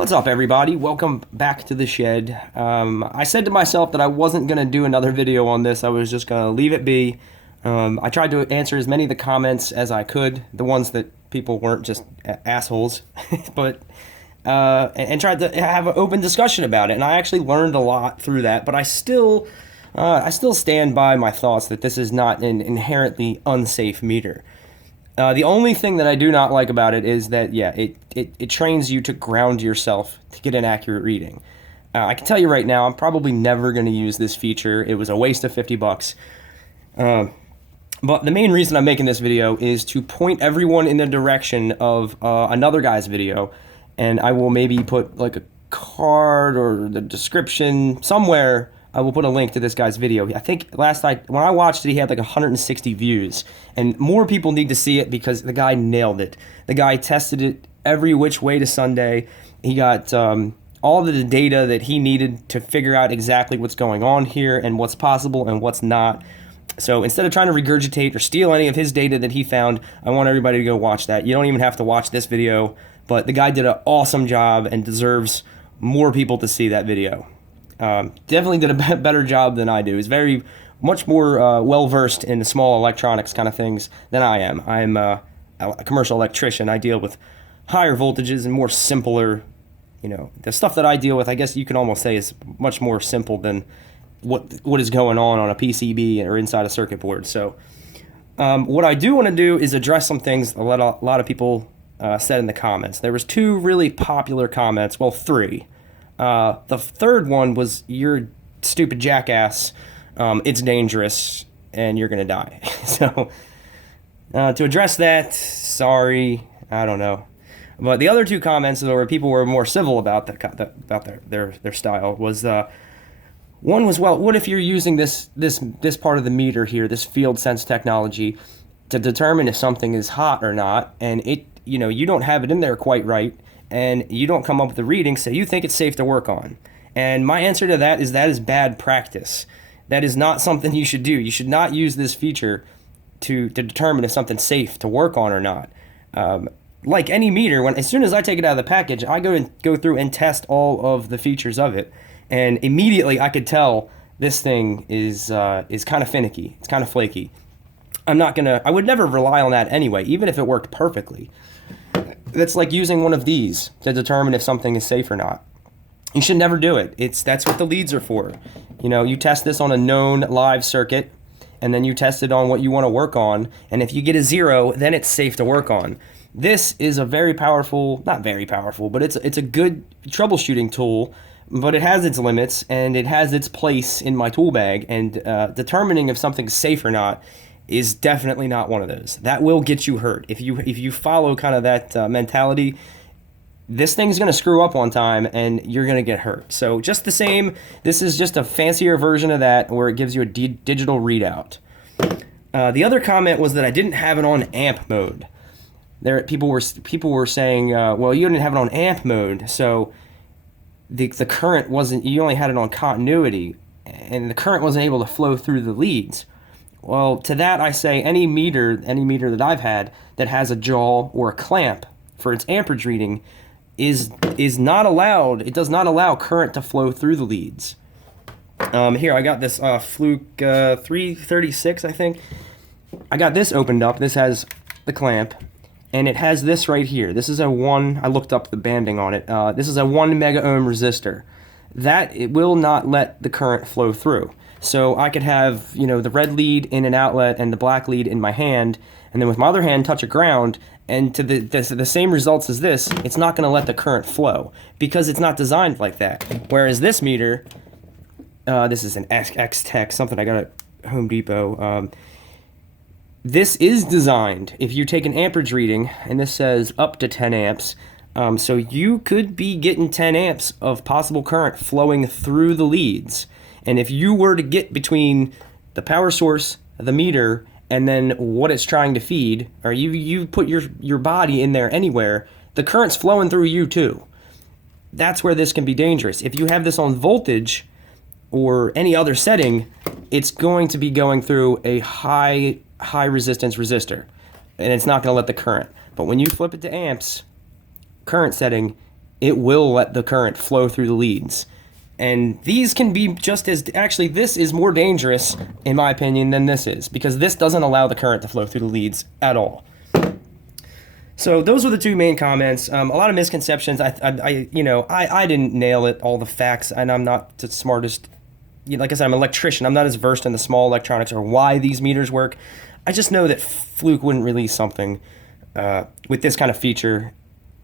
What's up, everybody? Welcome back to the shed. I said to myself that I wasn't going to do another video on this. I was just going to leave it be. I tried to answer as many of the comments as I could, the ones that people weren't just assholes, but and tried to have an open discussion about it. And I actually learned a lot through that, but I still stand by my thoughts that this is not an inherently unsafe meter. The only thing that I do not like about it is that, yeah, it trains you to ground yourself to get an accurate reading. I can tell you right now, I'm probably never going to use this feature. It was a waste of 50 bucks. But the main reason I'm making this video is to point everyone in the direction of another guy's video, and I will maybe put like a card or the description somewhere. I will put a link to this guy's video. I think last night, when I watched it, he had like 160 views. And more people need to see it because the guy nailed it. The guy tested it every which way to Sunday. He got all of the data that he needed to figure out exactly what's going on here and what's possible and what's not. So instead of trying to regurgitate or steal any of his data that he found, I want everybody to go watch that. You don't even have to watch this video, but the guy did an awesome job and deserves more people to see that video. Definitely did a better job than I do. He's very much more well-versed in the small electronics kind of things than I am. I'm a commercial electrician. I deal with higher voltages and more simpler, the stuff that I deal with, I guess you can almost say, is much more simple than what is going on a PCB or inside a circuit board. So what I do want to do is address some things a lot of people said in the comments. There was two really popular comments, well, three. The third one was, "You're stupid jackass, it's dangerous, and you're gonna die." So, to address that, sorry, I don't know. But the other two comments, where people were more civil about their style, was one was, "Well, what if you're using this part of the meter here, this Fieldsense technology, to determine if something is hot or not, and you don't have it in there quite right, and you don't come up with the reading, so you think it's safe to work on." And my answer to that is bad practice. That is not something you should do. You should not use this feature to determine if something's safe to work on or not. Like any meter, as soon as I take it out of the package, I go through and test all of the features of it, and immediately I could tell this thing is kind of finicky. It's kind of flaky. I would never rely on that anyway, even if it worked perfectly. That's like using one of these to determine if something is safe or not. You should never do it. That's what the leads are for. You test this on a known live circuit, and then you test it on what you want to work on, and if you get a 0, then it's safe to work on. This is a very powerful, not very powerful, but it's a good troubleshooting tool, but it has its limits, and it has its place in my tool bag, and determining if something's safe or not is definitely not one of those. That will get you hurt. If you follow kind of that mentality, this thing's going to screw up on time and you're going to get hurt. So just the same, this is just a fancier version of that where it gives you a digital readout. The other comment was that I didn't have it on amp mode. People were saying, well, you didn't have it on amp mode, so the current wasn't, you only had it on continuity, and the current wasn't able to flow through the leads. Well, to that I say any meter that I've had that has a jaw or a clamp for its amperage reading is not allowed. It does not allow current to flow through the leads. Here, I got this Fluke 336, I think. I got this opened up. This has the clamp, and it has this right here. This is I looked up the banding on it. This is a 1 mega ohm resistor. That it will not let the current flow through. So I could have, the red lead in an outlet and the black lead in my hand, and then with my other hand touch a ground, and to the same results as this, it's not going to let the current flow because it's not designed like that. Whereas this meter, this is an X-Tech, something I got at Home Depot. This is designed, if you take an amperage reading, and this says up to 10 amps, so you could be getting 10 amps of possible current flowing through the leads. And if you were to get between the power source, the meter, and then what it's trying to feed, or you put your body in there anywhere, the current's flowing through you too. That's where this can be dangerous. If you have this on voltage or any other setting, it's going to be going through a high resistance resistor, and it's not going to let the current. But when you flip it to amps, current setting, it will let the current flow through the leads. And these can be just as, actually this is more dangerous in my opinion than this is, because this doesn't allow the current to flow through the leads at all. So those were the two main comments. A lot of misconceptions. I didn't nail it, all the facts, and I'm not the smartest. Like I said, I'm an electrician. I'm not as versed in the small electronics or why these meters work. I just know that Fluke wouldn't release something with this kind of feature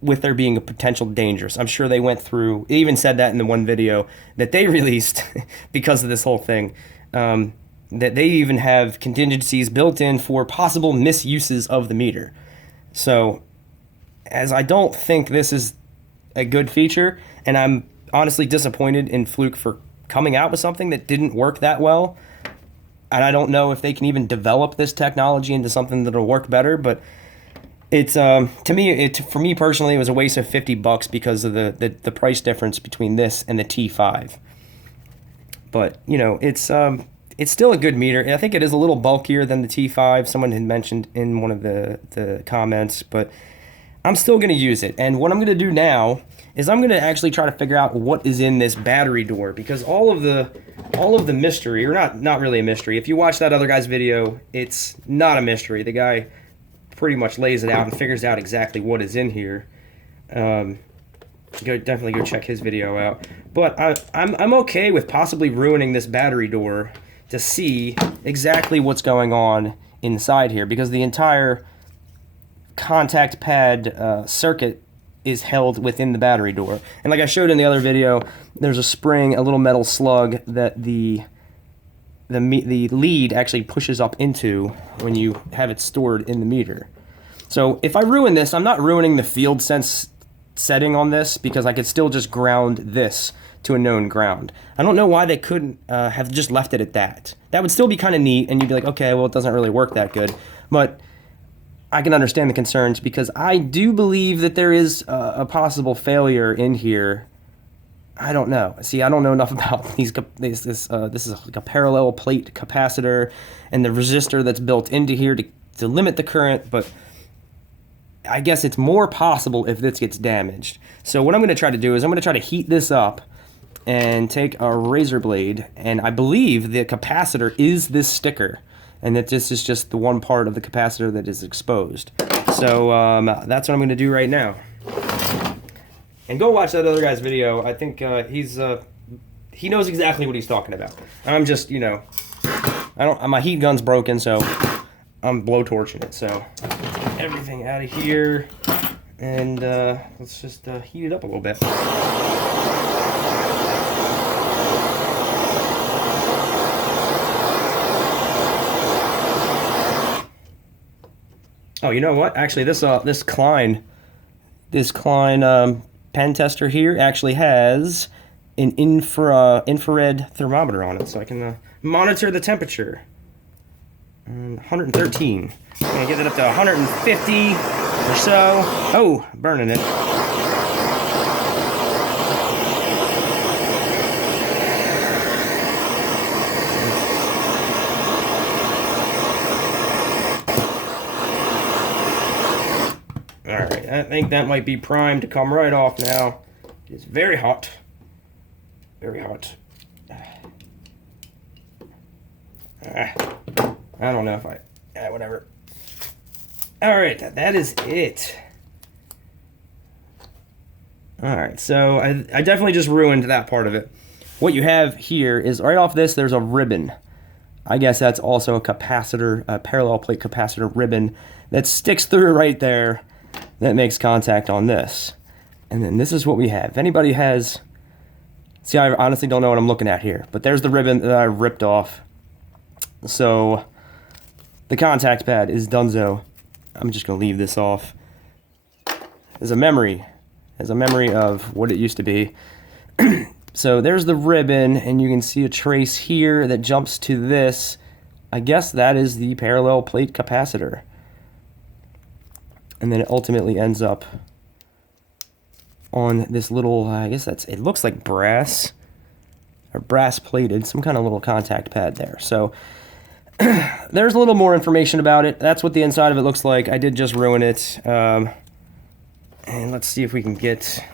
with there being a potential dangerous. I'm sure they went through, they even said that in the one video that they released because of this whole thing, that they even have contingencies built in for possible misuses of the meter. So, as I don't think this is a good feature, and I'm honestly disappointed in Fluke for coming out with something that didn't work that well, and I don't know if they can even develop this technology into something that'll work better, but it's for me personally, it was a waste of $50 because of the price difference between this and the T5. But it's still a good meter. I think it is a little bulkier than the T5. Someone had mentioned in one of the comments, but I'm still going to use it. And what I'm going to do now is I'm going to actually try to figure out what is in this battery door, because all of the mystery, or not really a mystery. If you watch that other guy's video, it's not a mystery. The guy pretty much lays it out and figures out exactly what is in here. Definitely go check his video out. But I'm okay with possibly ruining this battery door to see exactly what's going on inside here, because the entire contact pad circuit is held within the battery door. And like I showed in the other video, there's a spring, a little metal slug that the lead actually pushes up into when you have it stored in the meter. So if I ruin this, I'm not ruining the Fieldsense setting on this, because I could still just ground this to a known ground. I don't know why they couldn't have just left it at that. That would still be kind of neat, and you'd be like, okay, well, it doesn't really work that good. But I can understand the concerns, because I do believe that there is a possible failure in here. I don't know. See, I don't know enough about these. This is like a parallel plate capacitor and the resistor that's built into here to limit the current, but I guess it's more possible if this gets damaged. So what I'm going to try to do is I'm going to try to heat this up and take a razor blade, and I believe the capacitor is this sticker, and that this is just the one part of the capacitor that is exposed. So that's what I'm going to do right now. And go watch that other guy's video. I think he knows exactly what he's talking about. I'm just, my heat gun's broken, so I'm blowtorching it. So everything out of here, and let's just heat it up a little bit. Oh, you know what? Actually, this Klein pen tester here actually has an infrared thermometer on it, so I can monitor the temperature. 113. I'm gonna get it up to 150 or so. Oh, burning it. Alright, I think that might be primed to come right off now. It's very hot. Very hot. I don't know if whatever. Alright, that is it. Alright, so I definitely just ruined that part of it. What you have here is, right off this, there's a ribbon. I guess that's also a capacitor, a parallel plate capacitor ribbon that sticks through right there, that makes contact on this. And then this is what we have. If anybody has... See, I honestly don't know what I'm looking at here, but there's the ribbon that I ripped off. So the contact pad is donezo. I'm just going to leave this off as a memory of what it used to be. So there's the ribbon, and you can see a trace here that jumps to this. I guess that is the parallel plate capacitor. And then it ultimately ends up on this little, I guess it looks like brass, or brass plated, some kind of little contact pad there. So there's a little more information about it. That's what the inside of it looks like. I did just ruin it. And let's see if we can get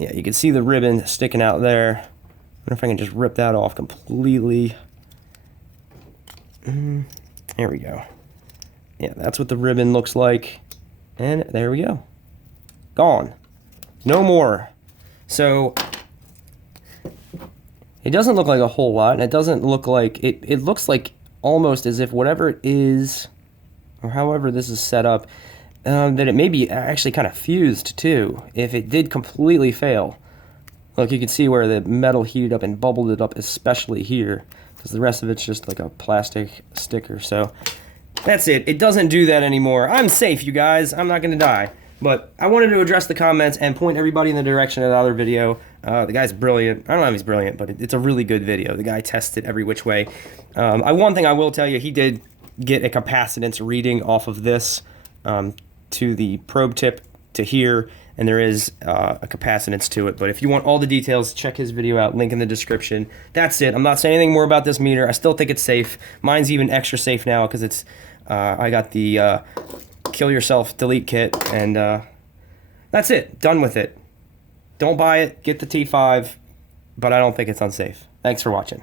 Yeah, you can see the ribbon sticking out there. I wonder if I can just rip that off completely. There we go. Yeah, that's what the ribbon looks like. And there we go. Gone. No more. So it doesn't look like a whole lot, and it doesn't look like it looks like almost as if whatever it is, or however this is set up, that it may be actually kind of fused too, if it did completely fail. Look, you can see where the metal heated up and bubbled it up, especially here, because the rest of it's just like a plastic sticker. So that's it. It doesn't do that anymore. I'm safe, you guys. I'm not going to die. But I wanted to address the comments and point everybody in the direction of the other video. The guy's brilliant. I don't know if he's brilliant, but it's a really good video. The guy tested every which way. One thing I will tell you, he did get a capacitance reading off of this to the probe tip to here, and there is a capacitance to it. But if you want all the details, check his video out, link in the description. That's it. I'm not saying anything more about this meter. I still think it's safe. Mine's even extra safe now because it's I got the kill yourself delete kit, and that's it. Done with it. Don't buy it. Get the T5, but I don't think it's unsafe. Thanks for watching.